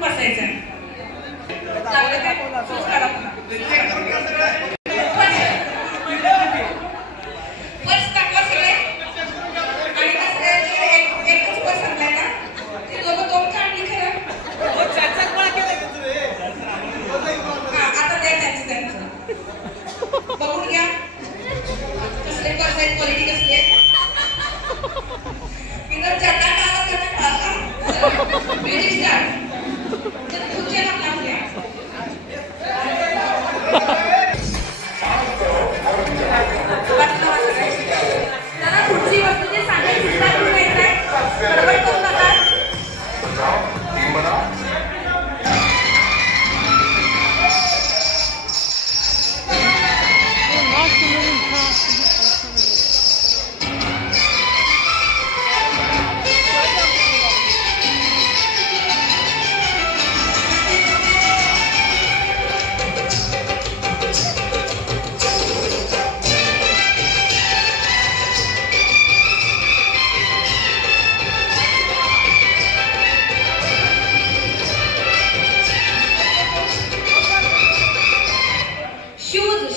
उठून बसायचं. चांगलं काय शूज काढा पुन्हा. पर्स दाखवा सगळे. आणि एकच पर्स आणलाय ना ते दोन काढली खरं. आता द्या त्यांचं बघून घ्या कसले पर्स आहेत, क्वालिटी कसली आहे. इधर चटा ब्रिटिश खुर्च्या लागल्या. जरा पुढची वस्तू जे सांगायची बरोबर करू नका.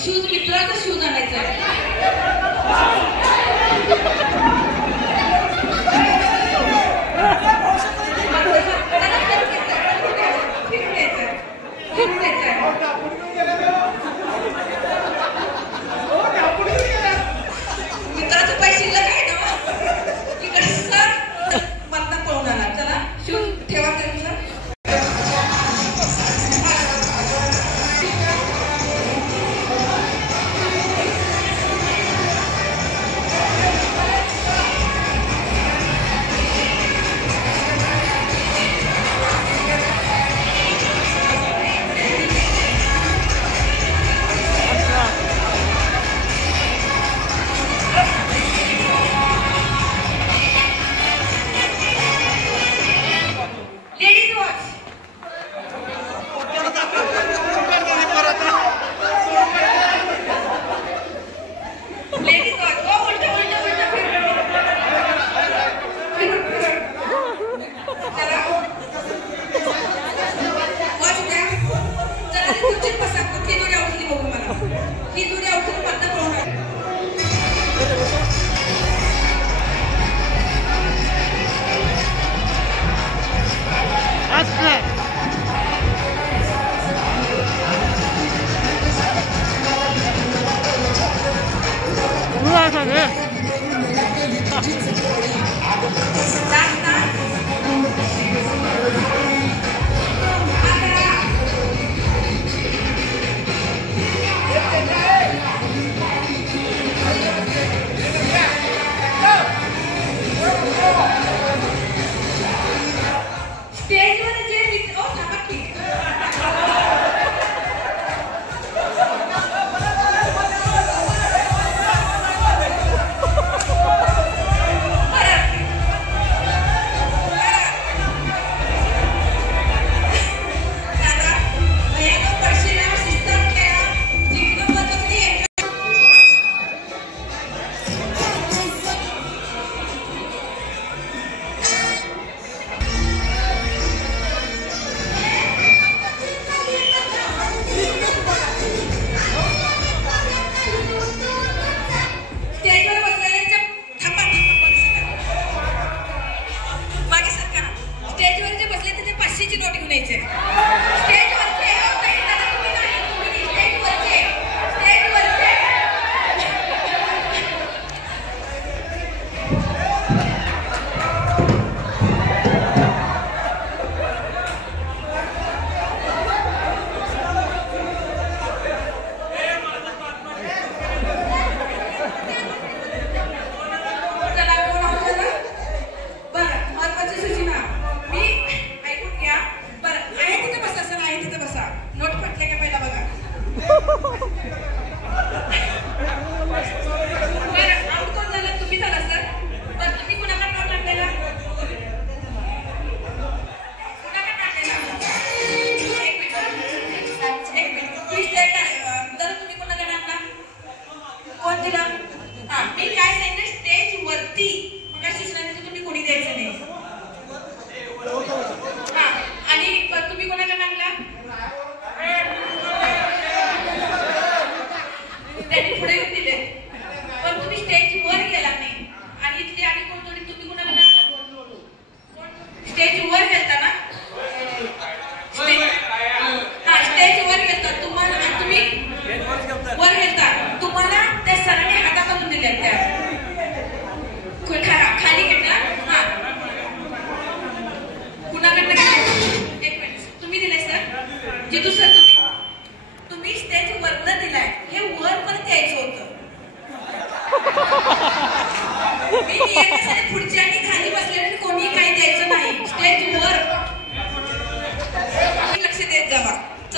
शूज मित्राचा शूज आणायचा आहे. मित्राचे पैसे शिल्लक आहे ना इकडे सर बंद पळून आला. चला शूज ठेवा त्यानुसार.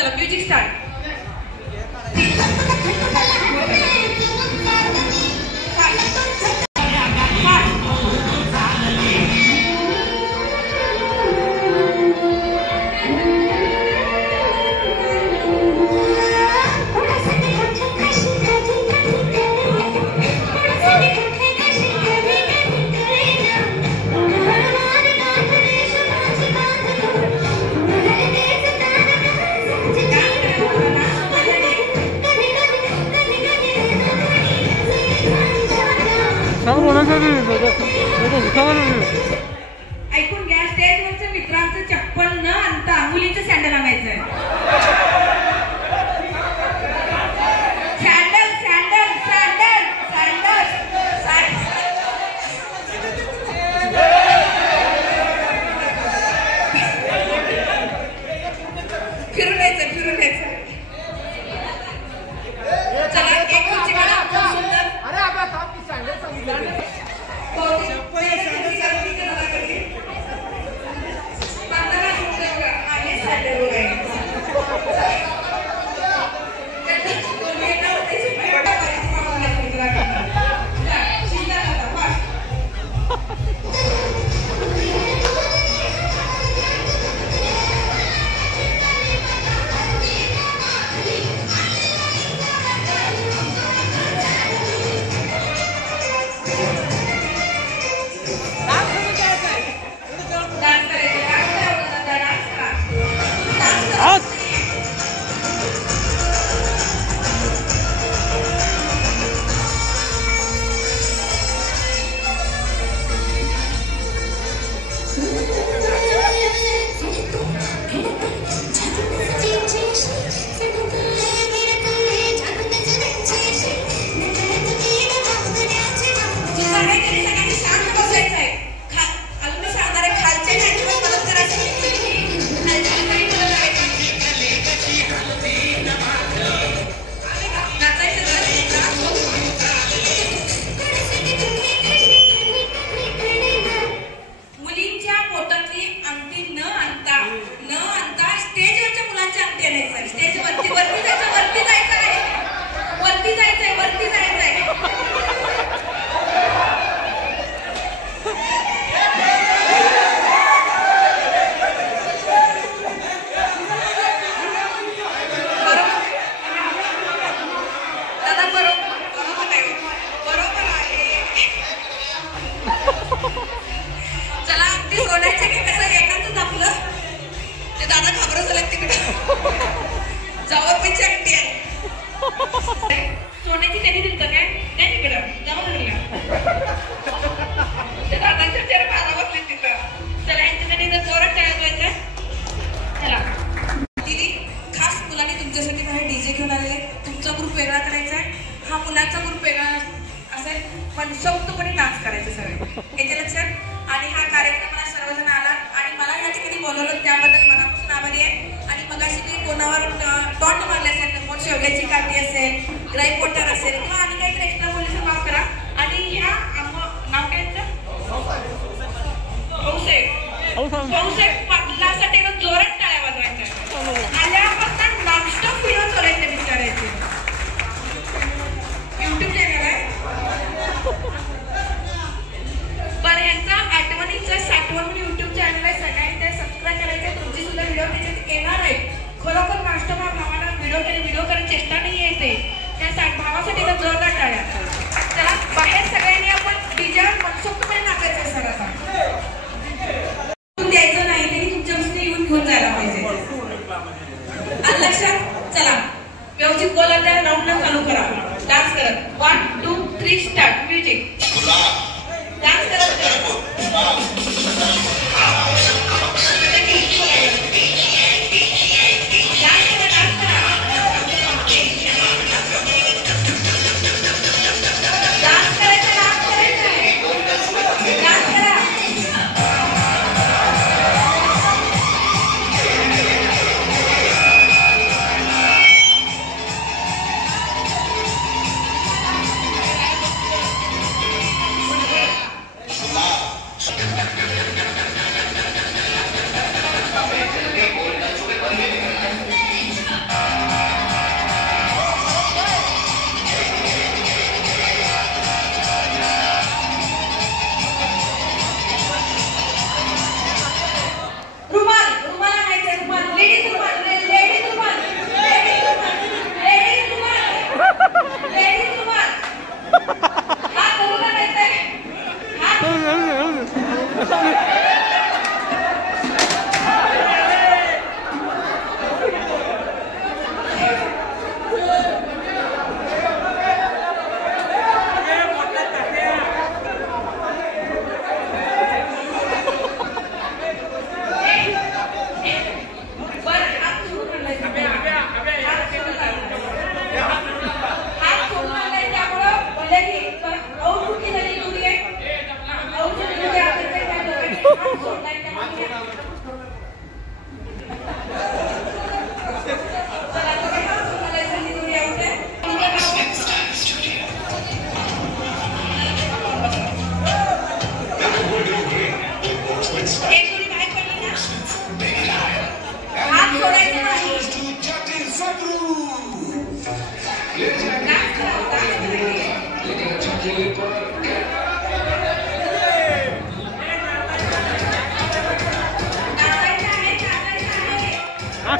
चला म्युझिक स्टार्ट. ऐकून घ्या. स्टेजवरच्या मित्रांचं चप्पल न आणता मुलींचं सँडल आणायचंय. सँडल सँडल सँडल सँडल फिरून यायचं फिरून यायचं. चला एक खुर्ची काढा. सुंदर. अरे आबा थांब की सँडल सांगितलं. सोन्याची त्यांनी दिलं काय त्या तिकडं जमा दादांच्या चेहरा भारा बसले तिथं. चला यांच्या त्यांनी जोरात तयार व्हायचं. चला दीदी खास मुलांनी तुमच्यासाठी बाहेर डीजे घेऊन आलेले. तुमचा ग्रुप वेगळा करायचा आहे. हा मुलांचा ग्रुप वेगळा असेल पण संयुक्तपणे डान्स करायचे सगळे याच्या लक्षात. आणि हा कार्यक्रमाला सर्वजण आलात आणि मला या ठिकाणी बोलवलं त्याबद्दल मनापासून आभारी आहे. आणि मगाशी मी कोणावर टॉन्ट मारले असेल, कोण शेवग्याची काठी असेल, ग्राई पोटर असेल किंवा आणि काहीतरी एक्स्ट्रा बोलले तर माफ करा. आणि ह्या नाव काय पाटलासाठी जोरात टाळ्या वाजवायच्या. आल्यापासून नॉनस्टॉप व्हिडिओ चालायचे विचारायचे. युट्यूब चॅनल आहे बरं. यांचा आठवणीचा साठवण म्हणून युट्यूब चॅनल आहे. सगळ्यांनी ते सबस्क्राईब करायचे. तुमची सुद्धा व्हिडिओ त्याच्यात येणार आहे. खरोखर मास्टरभाव भावाला व्हिडिओ करायची चेष्टा नाही येते. त्या भावासाठी तर जोरदार टाळ्या. चला बाहेर सगळ्यांनी आपण डीजेवर मनसोक्तपणे नाचायचं. सर आता द्यायचं नाही तरी तुमच्यापासून येऊन घेऊन जायला पाहिजे. आणि लक्षात. चला व्यवस्थित बोला. त्या राऊंडला चालू करा. डान्स करत 1 2 3 स्टार्ट. म्युझिक डान्स करत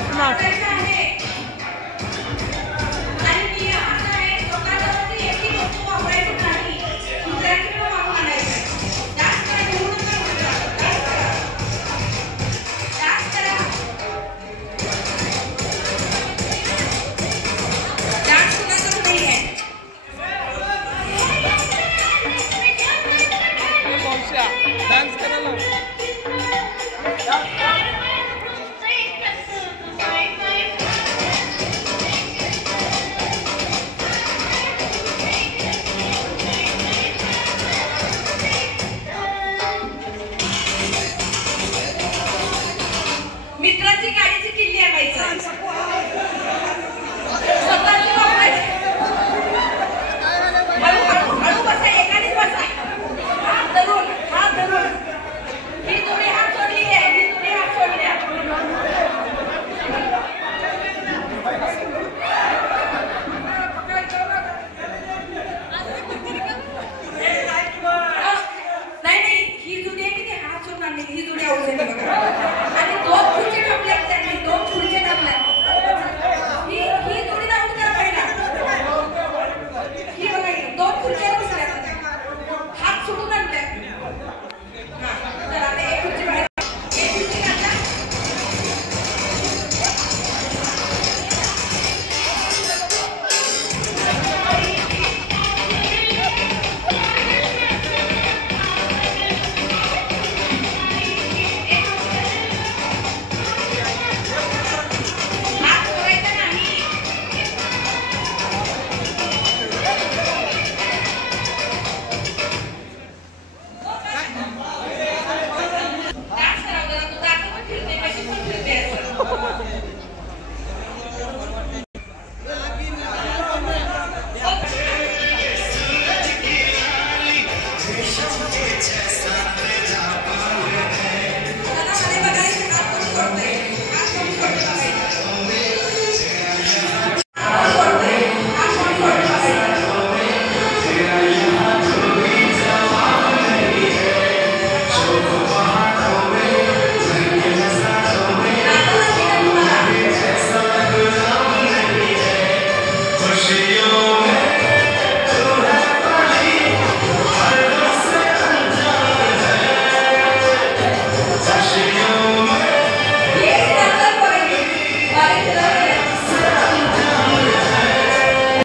लास्ट